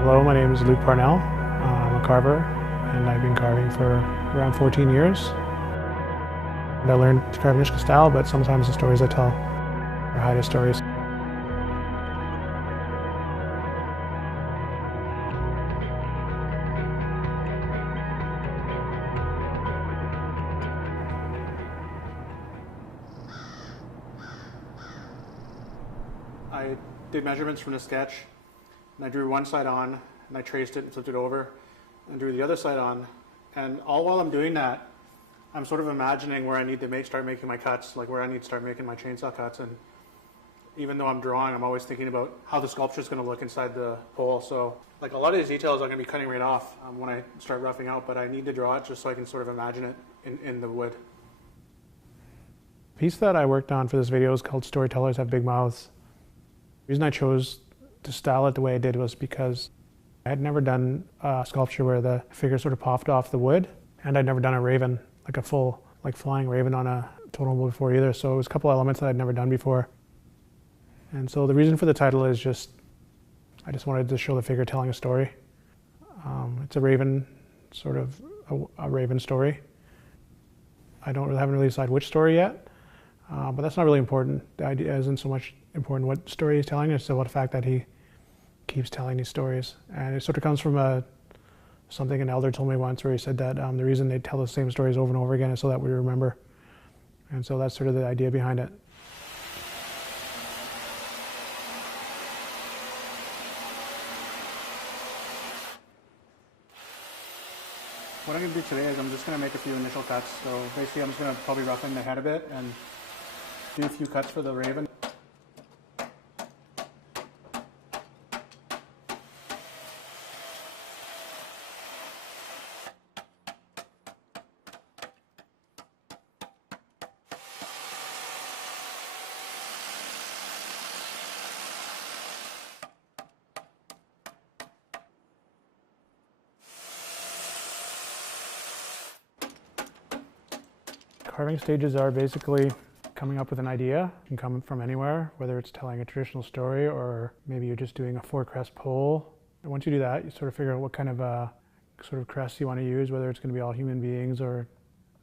Hello, my name is Luke Parnell. I'm a carver, and I've been carving for around 14 years. And I learned to carve instructional style, but sometimes the stories I tell are hide stories. I did measurements from the sketch, and I drew one side on, and I traced it and flipped it over, and drew the other side on. And all while I'm doing that, I'm sort of imagining where I need to start making my cuts, like where I need to start making my chainsaw cuts. And even though I'm drawing, I'm always thinking about how the sculpture is going to look inside the pole. So like a lot of these details I'm going to be cutting right off when I start roughing out, but I need to draw it just so I can sort of imagine it in the wood. The piece that I worked on for this video is called Storytellers Have Big Mouths. The reason I chose to style it the way I did was because I had never done a sculpture where the figure sort of popped off the wood, and I'd never done a raven, like a full flying raven on a totem pole before either. So it was a couple elements that I'd never done before. And so the reason for the title is I just wanted to show the figure telling a story. It's a raven, sort of a raven story. Haven't really decided which story yet, but that's not really important. The idea isn't so much important what story he's telling, it's about the fact that he keeps telling these stories. And it sort of comes from something an elder told me once, where he said that the reason they tell the same stories over and over again is so that we remember. And so that's sort of the idea behind it. What I'm going to do today is I'm just going to make a few initial cuts. So basically I'm just going to probably roughen the head a bit and do a few cuts for the raven. Carving stages are basically coming up with an idea. It can come from anywhere, whether it's telling a traditional story or maybe you're just doing a four-crest pole. And once you do that, you sort of figure out what kind of sort of crest you want to use, whether it's going to be all human beings or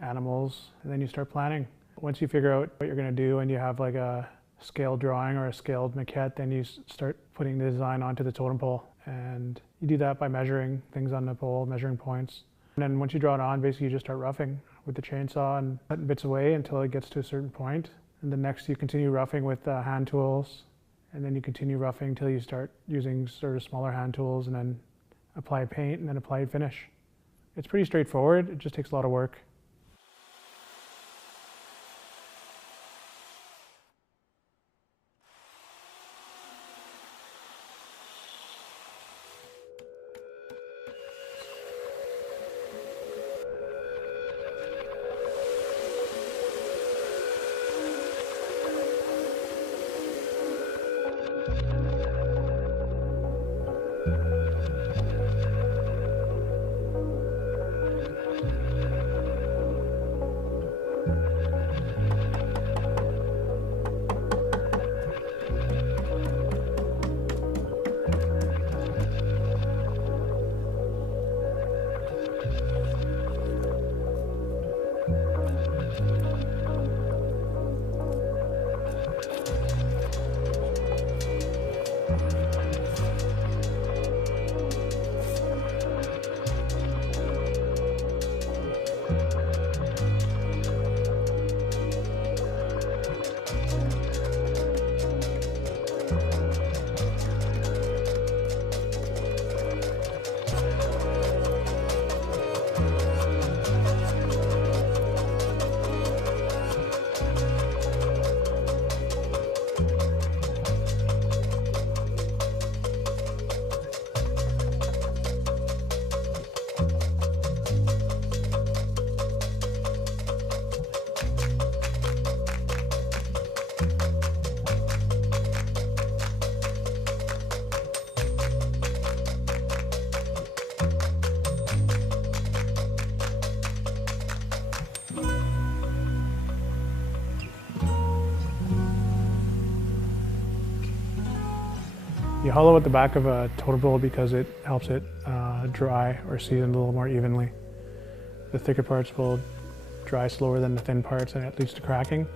animals, and then you start planning. Once you figure out what you're going to do and you have like a scaled drawing or a scaled maquette, then you start putting the design onto the totem pole. And you do that by measuring things on the pole, measuring points. And then once you draw it on, basically you just start roughing with the chainsaw and cutting bits away until it gets to a certain point. And then next you continue roughing with hand tools, and then you continue roughing until you start using sort of smaller hand tools, and then apply paint and then apply finish. It's pretty straightforward, it just takes a lot of work. You hollow out the back of a totem pole because it helps it dry or season a little more evenly. The thicker parts will dry slower than the thin parts, and it leads to cracking.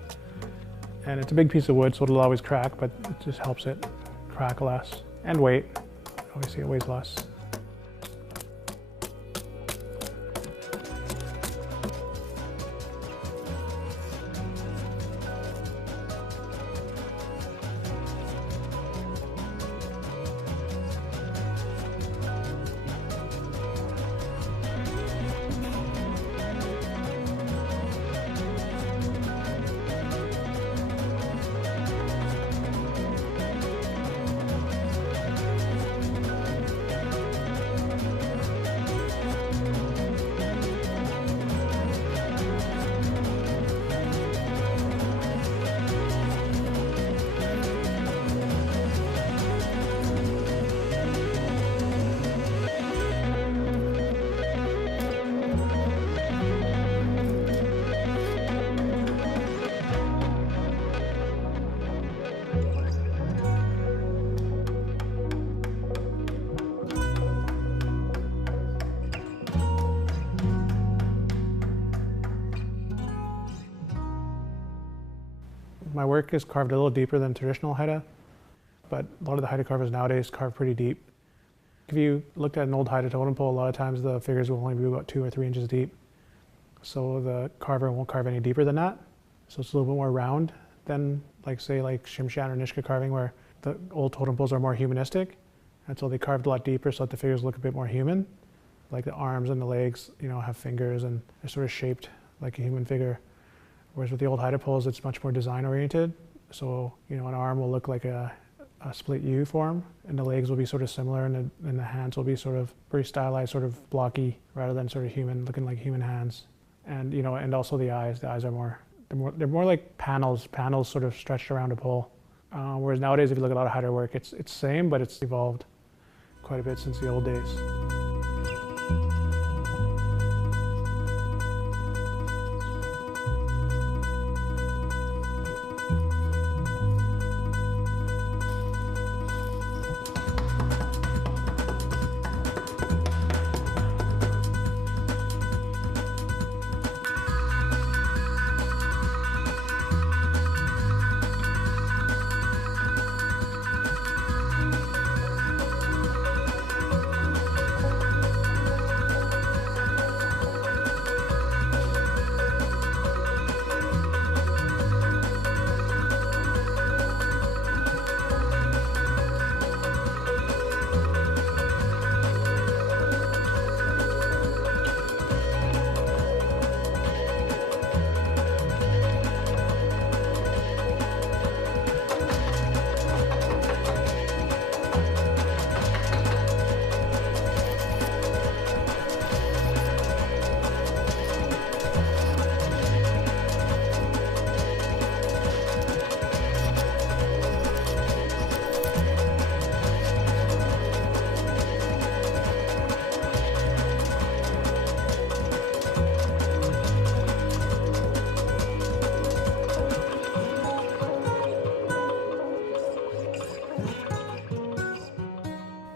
And it's a big piece of wood, so it'll always crack, but it just helps it crack less. And weight. Obviously it weighs less. My work is carved a little deeper than traditional haida, but a lot of the haida carvers nowadays carve pretty deep. If you looked at an old haida totem pole, a lot of times the figures will only be about 2 or 3 inches deep. So the carver won't carve any deeper than that. So it's a little bit more round than like Shimshan or Nishka carving, where the old totem poles are more humanistic. And so they carved a lot deeper so that the figures look a bit more human. Like the arms and the legs, have fingers and they're sort of shaped like a human figure. Whereas with the old haida poles, it's much more design oriented. So, an arm will look like a split U form, and the legs will be sort of similar, and the hands will be sort of very stylized, sort of blocky, rather than sort of human, looking like human hands. And, and also the eyes. The eyes are they're more like panels sort of stretched around a pole. Whereas nowadays, if you look at a lot of haida work, it's the same, but it's evolved quite a bit since the old days.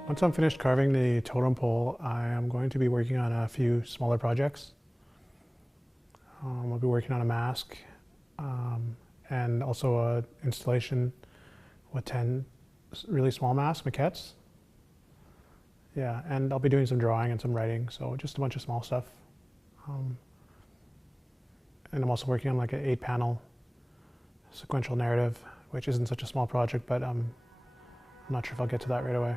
Once I'm finished carving the totem pole, I am going to be working on a few smaller projects. I'll be working on a mask and also an installation with 10 really small masks, maquettes. Yeah, and I'll be doing some drawing and some writing, so just a bunch of small stuff. And I'm also working on like an 8-panel sequential narrative, which isn't such a small project, but I'm not sure if I'll get to that right away.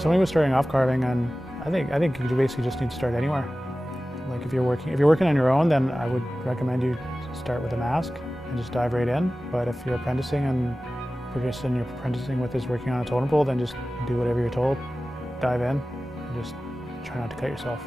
If somebody was starting off carving, and I think you basically just need to start anywhere. Like if you're working on your own, then I would recommend you start with a mask and just dive right in. But if you're apprenticing and the person you're apprenticing with is working on a totem pole, then just do whatever you're told. Dive in and just try not to cut yourself.